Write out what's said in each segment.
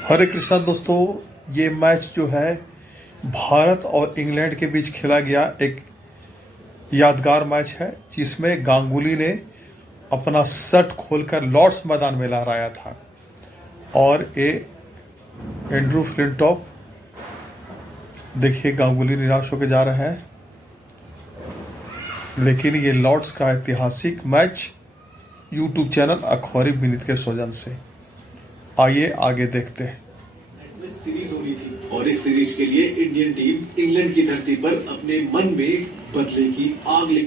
हरे कृष्णा दोस्तों, ये मैच जो है भारत और इंग्लैंड के बीच खेला गया एक यादगार मैच है, जिसमें गांगुली ने अपना शर्ट खोलकर लॉर्ड्स मैदान में लहराया था। और ये एंड्रू फ्लिंटॉफ, देखिए गांगुली निराश होकर जा रहे हैं, लेकिन ये लॉर्ड्स का ऐतिहासिक मैच यूट्यूब चैनल अखबारी विनीत के सौजन से। आइए आगे देखते हैं। सीरीज होनी थी और इस सीरीज के लिए इंडियन टीम इंग्लैंड की धरती पर अपने मन में बदले की आग ले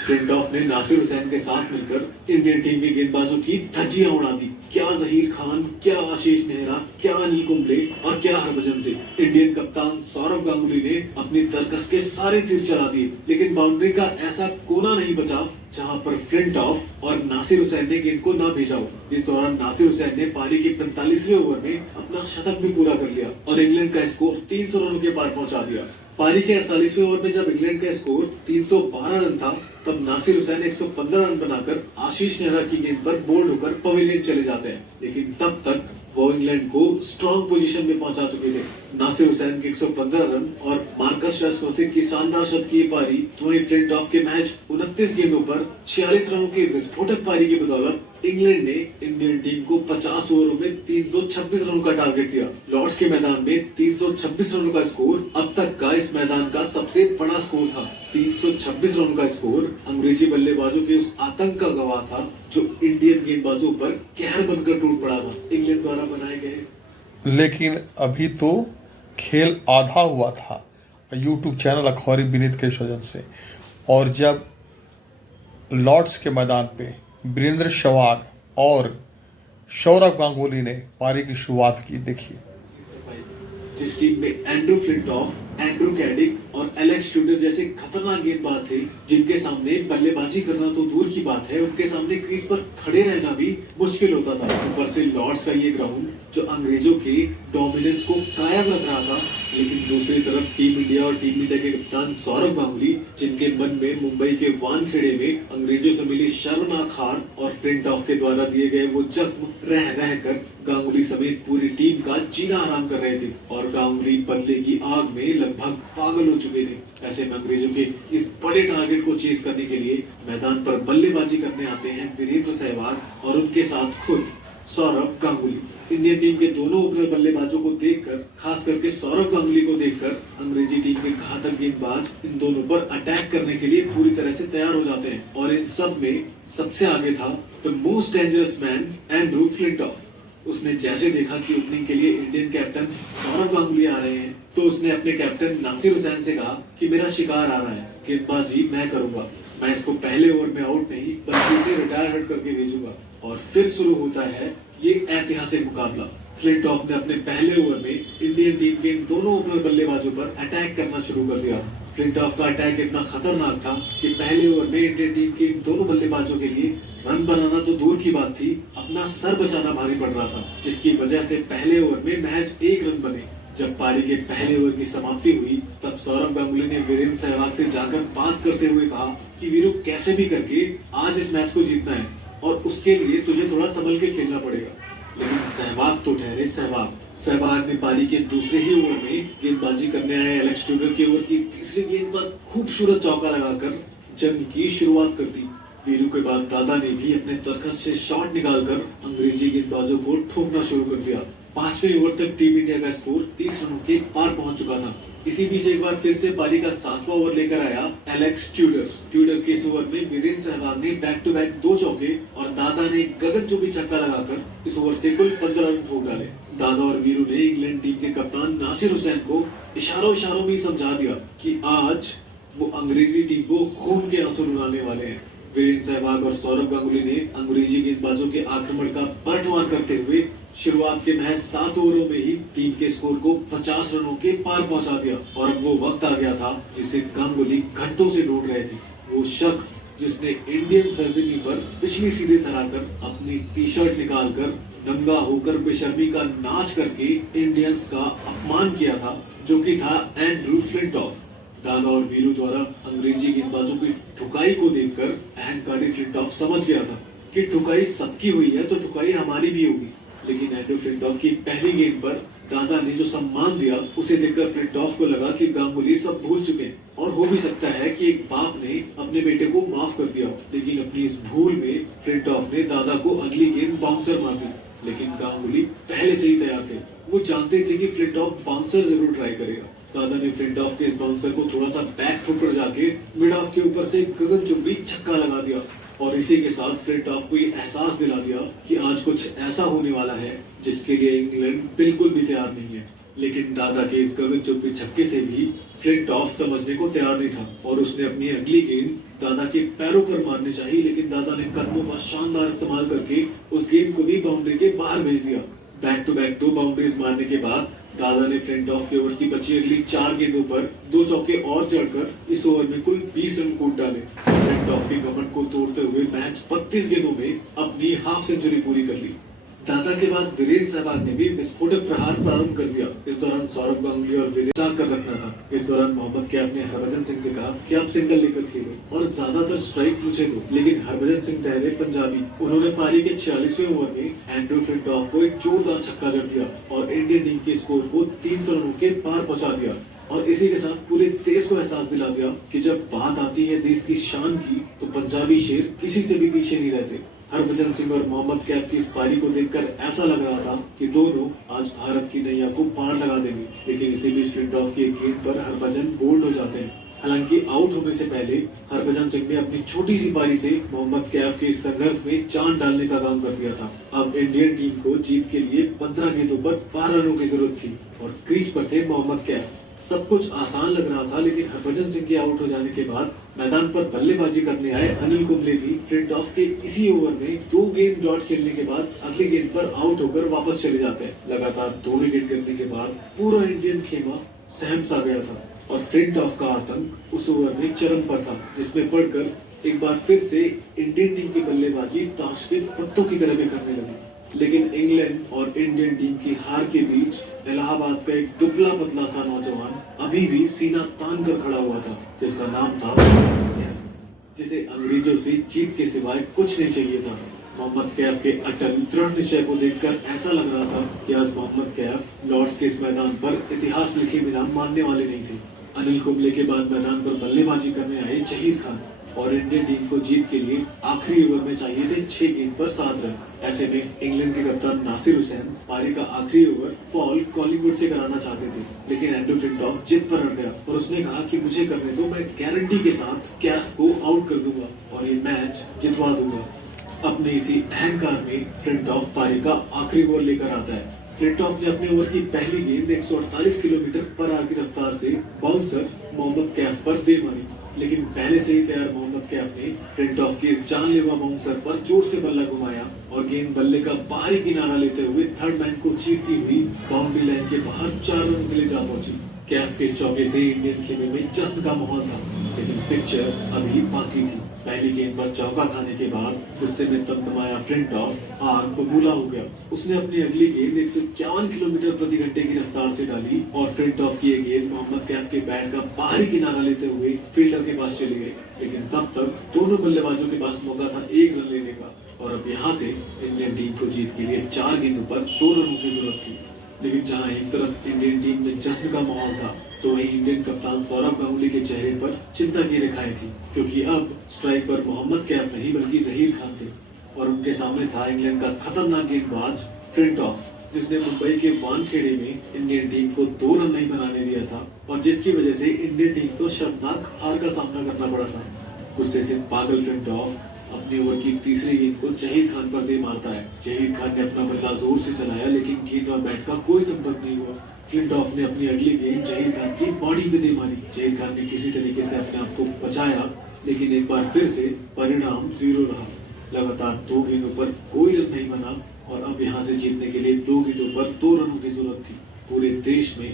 फ्लिंटॉफ ने नासिर हुसैन के साथ मिलकर इंडियन टीम के गेंदबाजों की धज्जियां उड़ा दी। क्या जहीर खान, क्या आशीष नेहरा, क्या अनिल कुंबले और क्या हरभजन सिंह। इंडियन कप्तान सौरव गांगुली ने अपनी तरकस के सारे तीर चला दिए, लेकिन बाउंड्री का ऐसा कोना नहीं बचा जहां पर फ्लिंटॉफ और नासिर हुसैन ने गेंद को ना भेजा हो। इस दौरान नासिर हुसैन ने पारी के 45वें ओवर में अपना शतक भी पूरा कर लिया और इंग्लैंड का स्कोर 300 रनों के पार पहुंचा दिया। पारी के 48वें ओवर में जब इंग्लैंड का स्कोर 312 रन था, तब नासिर हुसैन 115 रन बनाकर आशीष नेहरा की गेंद पर बोल्ड होकर पवेलियन चले जाते हैं, लेकिन तब तक वो इंग्लैंड को स्ट्रॉन्ग पोजीशन में पहुंचा चुके थे। नासिर हुसैन के 115 रन और मार्कस रशफोर्ड की शानदार शतकीय पारी, तो वहीं फ्लिंटॉफ के महज 29 गेंदों पर 46 रनों की विस्फोटक पारी की बदौलत इंग्लैंड ने इंडियन टीम को 50 ओवरों में 326 रनों का टारगेट दिया। लॉर्ड्स के मैदान में 326 रनों का स्कोर अब तक का इस मैदान का सबसे बड़ा स्कोर था। 326 रनों का स्कोर अंग्रेजी बल्लेबाजों के उस आतंक का गवाह था जो इंडियन गेंदबाजों पर कहर बनकर टूट पड़ा था। इंग्लैंड द्वारा बनाए गए लेकिन अभी तो खेल आधा हुआ था यूट्यूब चैनल अखबारी विनीत के सौजन से। और जब लॉर्ड्स के मैदान पे वीरेंद्र सहवाग और सौरव गांगुली ने पारी की शुरुआत की, देखिए। जिस टीम में एंड्रू फ्लिंटॉफ, एंड्रू कैडिक और एलेक्स ट्यूडर जैसे खतरनाक गेंदबाज थे, जिनके सामने बल्लेबाजी करना तो दूर की बात है, उनके सामने क्रीज पर खड़े रहना भी मुश्किल होता था। ऊपर से लॉर्ड्स का ये ग्राउंड जो अंग्रेजों के डोमिनेंस को कायम रख रहा था, लेकिन दूसरी तरफ टीम इंडिया और टीम इंडिया के कप्तान सौरव गांगुली, जिनके मन में मुंबई के वानखेड़े में अंग्रेजों से मिली शर्मनाक हार और फ्लिंटॉफ के द्वारा दिए गए वो जख्म रह रहकर गांगुली समेत पूरी टीम का जीना आराम कर रहे थे और गांगुली बदले की आग में लगभग पागल हो चुके थे। ऐसे में अंग्रेजों के इस बड़े टारगेट को चेस करने के लिए मैदान पर बल्लेबाजी करने आते हैं वीरेंद्र सहवाग और उनके साथ खुद सौरव गांगुली। इंडियन टीम के दोनों ओपनर बल्लेबाजों को देखकर, खास करके सौरव गांगुली को देखकर, अंग्रेजी टीम के घातक गेंदबाज इन दोनों पर अटैक करने के लिए पूरी तरह से तैयार हो जाते हैं। और इन सब में सबसे आगे था the most dangerous man Andrew Flintoff. उसने जैसे देखा कि ओपनिंग के लिए इंडियन कैप्टन सौरव गांगुली आ रहे हैं, तो उसने अपने कैप्टन नासिर हुसैन से कहा कि मेरा शिकार आ रहा है, गेंदबाजी मैं करूंगा, मैं इसको पहले ओवर में आउट नहीं बल्कि इसे रिटायर हट करके भेजूंगा। और फिर शुरू होता है ये ऐतिहासिक मुकाबला। फ्लिंटॉफ ने अपने पहले ओवर में इंडियन टीम के इन दोनों ओपनर बल्लेबाजों पर अटैक करना शुरू कर दिया। फ्लिंटॉफ का अटैक इतना खतरनाक था कि पहले ओवर में इंडियन टीम के इन दोनों बल्लेबाजों के लिए रन बनाना तो दूर की बात थी, अपना सर बचाना भारी पड़ रहा था, जिसकी वजह से पहले ओवर में महज 1 रन बने। जब पारी के पहले ओवर की समाप्ति हुई, तब सौरव गांगुली ने वीरेंद्र सहवाग से जाकर बात करते हुए कहा कि वीरू, कैसे भी करके आज इस मैच को जीतना है और उसके लिए तुझे थोड़ा संभल के खेलना पड़ेगा। लेकिन सहवाग तो ठहरे सहवाग ने पारी के दूसरे ही ओवर में गेंदबाजी करने आए एलेक्स ट्यूडर के ओवर की तीसरी गेंद पर खूबसूरत चौका लगाकर जंग की शुरुआत कर दी। वीरू के बाद दादा ने भी अपने तरकस से शॉट निकालकर अंग्रेजी गेंदबाजों को ठोकना शुरू कर दिया। 5वें ओवर तक टीम इंडिया का स्कोर 30 रनों के पार पहुंच चुका था। इसी बीच एक बार फिर से पारी का 7वां ओवर लेकर आया एलेक्स ट्यूडर के इस ओवर में वीरेंद्र सहवाग ने बैक टू बैक 2 चौके और दादा ने गगनचुंबी छक्का लगाकर इस ओवर से कुल 15 रन ठोक डाले। दादा और वीरू ने इंग्लैंड टीम के कप्तान नासिर हुसैन को इशारों में समझा दिया कि आज वो अंग्रेजी टीम को खून के आंसू रुलाने वाले हैं। वीरेंद्र सहवाग और सौरव गांगुली ने अंग्रेजी गेंदबाजों के आक्रमण का पलटवार करते हुए शुरुआत के महज 7 ओवरों में ही टीम के स्कोर को 50 रनों के पार पहुंचा दिया। और अब वो वक्त आ गया था जिसे गांगुली घंटों से ढूंढ रहे थे, वो शख्स जिसने इंडियन सरजमी पर पिछली सीरीज हराकर अपनी टी शर्ट निकालकर नंगा होकर बेशर्मी का नाच करके इंडियंस का अपमान किया था, जो कि था एंड्रू फ्लिंटॉफ। दादा और वीरू द्वारा अंग्रेजी गेंदबाजों की ठुकाई को देखकर अहंकारी फ्लिंटॉफ समझ गया था कि ठुकाई सबकी हुई है तो ठुकाई हमारी भी होगी। लेकिन एंड्रू फ्लिंटॉफ की पहली गेंद पर दादा ने जो सम्मान दिया उसे देखकर फ्लिंटॉफ को लगा कि गांगुली सब भूल चुके हैं और हो भी सकता है कि एक बाप ने अपने बेटे को माफ कर दिया। लेकिन अपनी इस भूल में फ्लिंटॉफ ने दादा को अगली गेंद बाउंसर मार दी। लेकिन गांगुली पहले से ही तैयार थे, वो जानते थे कि फ्लिंटॉफ बाउंसर जरूर ट्राई करेगा। दादा ने फ्लिंटॉफ के इस बाउंसर को थोड़ा सा बैक फुट पर जाके मिड ऑफ के ऊपर से गगनचुंबी छक्का लगा दिया और इसी के साथ फ्लिंटॉफ को ये एहसास दिला दिया कि आज कुछ ऐसा होने वाला है जिसके लिए इंग्लैंड बिल्कुल भी तैयार नहीं है। लेकिन दादा के इस गगनचुंबी छक्के से भी फ्लिंटॉफ समझने को तैयार नहीं था और उसने अपनी अगली गेंद दादा के पैरों पर मारनी चाहिए, लेकिन दादा ने कदमों का शानदार इस्तेमाल करके उस गेंद को भी बाउंड्री के बाहर भेज दिया। बैक टू बैक 2 बाउंड्रीज मारने के बाद दादा ने फ्लिंटॉफ के ओवर की बची अगली 4 गेंदों पर 2 चौके और जड़कर इस ओवर में कुल 20 रन कूद डाले। फ्लिंटॉफ के घमंड को तोड़ते हुए मैच 32 गेंदों में अपनी हाफ सेंचुरी पूरी कर ली। दादा के बाद वीरेंद्र सहवाग ने भी विस्फोटक प्रहार प्रारंभ कर दिया। इस दौरान सौरव गांगुली और वीरेंद्र कर रखना था। इस दौरान मोहम्मद कैफ ने हरभजन सिंह से कहा कि आप सिंगल लेकर खेलो और ज्यादातर स्ट्राइक मुझे दो। लेकिन हरभजन सिंह ठहरे पंजाबी, उन्होंने पारी के 46वें ओवर में एंड्रू फ्लिंटॉफ को एक जोरदार छक्का जड़ दिया और इंडियन टीम के स्कोर को 300 रनों के पार पहुंचा दिया और इसी के साथ पूरे देश को एहसास दिला दिया कि जब बात आती है देश की शान की तो पंजाबी शेर किसी से भी पीछे नहीं रहते। हरभजन सिंह और मोहम्मद कैफ की इस पारी को देखकर ऐसा लग रहा था कि दोनों आज भारत की नैया को पार लगा देंगे। लेकिन इसी बीच फ्लिंटॉफ की एक गेंद पर हरभजन बोल्ड हो जाते हैं। हालांकि आउट होने से पहले हरभजन सिंह ने अपनी छोटी सी पारी से मोहम्मद कैफ के इस संघर्ष में जान डालने का काम कर दिया था। अब इंडियन टीम को जीत के लिए 15 गेंदों पर 12 रनों की जरूरत थी और क्रीज पर थे मोहम्मद कैफ। सब कुछ आसान लग रहा था, लेकिन हरभजन सिंह के आउट हो जाने के बाद मैदान पर बल्लेबाजी करने आए अनिल कुंबले भी फ्लिंटॉफ के इसी ओवर में 2 गेंद डॉट खेलने के बाद अगली गेंद पर आउट होकर वापस चले जाते हैं। लगातार 2 विकेट गिरने के बाद पूरा इंडियन खेमा सहम सा गया था और फ्लिंटॉफ का आतंक उस ओवर में चरम पर था, जिसमें पड़कर एक बार फिर से इंडियन टीम की बल्लेबाजी ताश के पत्तों की तरह बिखरने लगी। लेकिन इंग्लैंड और इंडियन टीम की हार के बीच इलाहाबाद का एक दुबला पतला सा नौजवान अभी भी सीना तान कर खड़ा हुआ था, जिसका नाम था कैफ, जिसे अंग्रेजों से जीत के सिवाय कुछ नहीं चाहिए था। मोहम्मद कैफ के अटल दृढ़ निश्चय को देखकर ऐसा लग रहा था कि आज मोहम्मद कैफ लॉर्ड्स के इस मैदान पर इतिहास लिखे बिना मानने वाले नहीं थे। अनिल कुंबले के बाद मैदान पर बल्लेबाजी करने आए जहीर खान और इंडियन टीम को जीत के लिए आखिरी ओवर में चाहिए थे 6 गेंद पर 7 रन। ऐसे में इंग्लैंड के कप्तान नासिर हुसैन पारी का आखिरी ओवर पॉल कॉलिंगवुड से कराना चाहते थे, लेकिन एंड्रू फ्लिंटॉफ जिद पर अड़ गया और उसने कहा कि मुझे करने दो, मैं गारंटी के साथ कैफ को आउट कर दूंगा और ये मैच जितवा दूंगा। अपने इसी अहंकार में फ्लिंटॉफ पारी का आखिरी ओवर लेकर आता है। फ्लिंटॉफ ने अपने ओवर की पहली गेंद 148 किलोमीटर पर आवर की रफ्तार से बाउंसर मोहम्मद कैफ पर दे मारी, लेकिन पहले से ही तैयार मोहम्मद कैफ ने फ्लिंटॉफ की इस जानलेवा बाउंसर पर जोर से बल्ला घुमाया और गेंद बल्ले का बाहरी किनारा लेते हुए थर्ड मैन को चीरती हुई बाउंड्री लाइन के बाहर 4 रन के लिए जा पहुंची। कैफ के इस चौके से इंडियन खेमे में जश्न का माहौल था, लेकिन पिक्चर अभी बाकी थी। पहली गेंद पर चौका खाने के बाद गुस्से में तमतमाया फ्लिंटॉफ आग बबूला हो गया। उसने अपनी अगली गेंद 151 किलोमीटर प्रति घंटे की रफ्तार से डाली और फ्लिंटॉफ की ये गेंद मोहम्मद कैफ के बैट का बाहरी किनारा लेते हुए फील्डर के पास चली गई। लेकिन तब तक दोनों बल्लेबाजों के पास मौका था 1 रन लेने का और अब यहाँ से इंडियन टीम को जीत के लिए 4 गेंदों पर 2 रनों की जरूरत थी। लेकिन जहाँ एक तरफ इंडियन टीम में जश्न का माहौल था, तो वही इंडियन कप्तान सौरव गांगुली के चेहरे पर चिंता की रेखाएं थी, क्योंकि अब स्ट्राइक पर मोहम्मद कैफ नहीं बल्कि जहीर खान थे और उनके सामने था इंग्लैंड का खतरनाक गेंदबाज फ्लिंटॉफ, जिसने मुंबई के वानखेड़े में इंडियन टीम को 2 रन नहीं बनाने दिया था और जिसकी वजह से इंडियन टीम को शर्मनाक हार का सामना करना पड़ा था। गुस्से से पागल फ्लिंटॉफ अपने ओवर की तीसरी गेंद को जहीर खान पर दे मारता है। जहीर खान ने अपना बल्ला जोर से चलाया, लेकिन गेंद और बैट का कोई संपर्क नहीं हुआ। फ्लिंटॉफ ने अपनी अगली गेंद जहीर खान की बॉडी में दे मारी। जहीर खान ने किसी तरीके से अपने आप को बचाया, लेकिन एक बार फिर से परिणाम 0 रहा। लगातार 2 गेंदों पर कोई रन नहीं बना और अब यहाँ से जीतने के लिए 2 गेंदों पर 2 रनों की जरूरत थी। पूरे देश में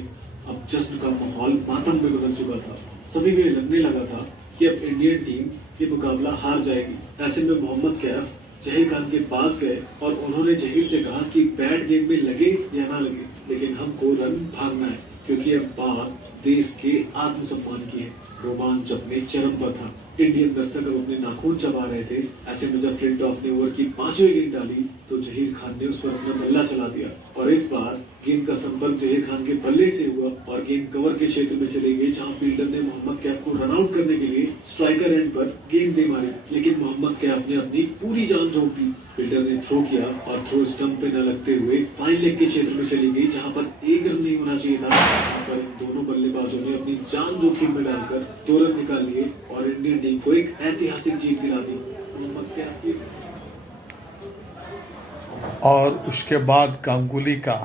अब जश्न का माहौल मातम में बदल चुका था। सभी को ये लगने लगा था कि अब इंडियन टीम ये मुकाबला हार जाएगी। ऐसे में मोहम्मद कैफ जहीर खान के पास गए और उन्होंने जहीर से कहा कि बैट गेंद में लगे या ना लगे, लेकिन हमको रन भागना है, क्योंकि अब बात देश के आत्मसम्मान की है। रोमांच अपने चरम पर था। इंडियन दर्शक अब अपने नाखून चबा रहे थे। ऐसे में जब फ्लिंटॉफ ने ओवर की 5वीं गेंद डाली तो जहीर खान ने उस पर अपना बल्ला चला दिया और इस बार गेंद का संपर्क जहीर खान के बल्ले से हुआ और गेंद कवर के क्षेत्र में चली गई, जहां फील्डर ने मोहम्मद कैफ को रन आउट करने के लिए स्ट्राइकर एंड पर गेंद दे मारी, लेकिन मोहम्मद कैफ ने अपनी पूरी जान झोंक दी। फील्डर ने थ्रो किया और थ्रो स्टंप पे न लगते हुए फाइन लेग के क्षेत्र में चली गई, जहां पर 1 रन नहीं होना चाहिए था। यहाँ पर इन दोनों बल्लेबाजों ने अपनी जान जोखिम में डालकर 2 रन निकाल लिए और इंडियन टीम को एक ऐतिहासिक जीत दिला दी। मोहम्मद कैफ की और उसके बाद गांगुली का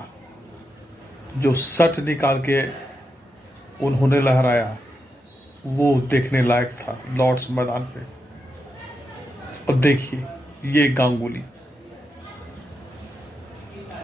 जो शट निकाल के उन्होंने लहराया वो देखने लायक था लॉर्ड्स मैदान पे। और देखिए ये गांगुली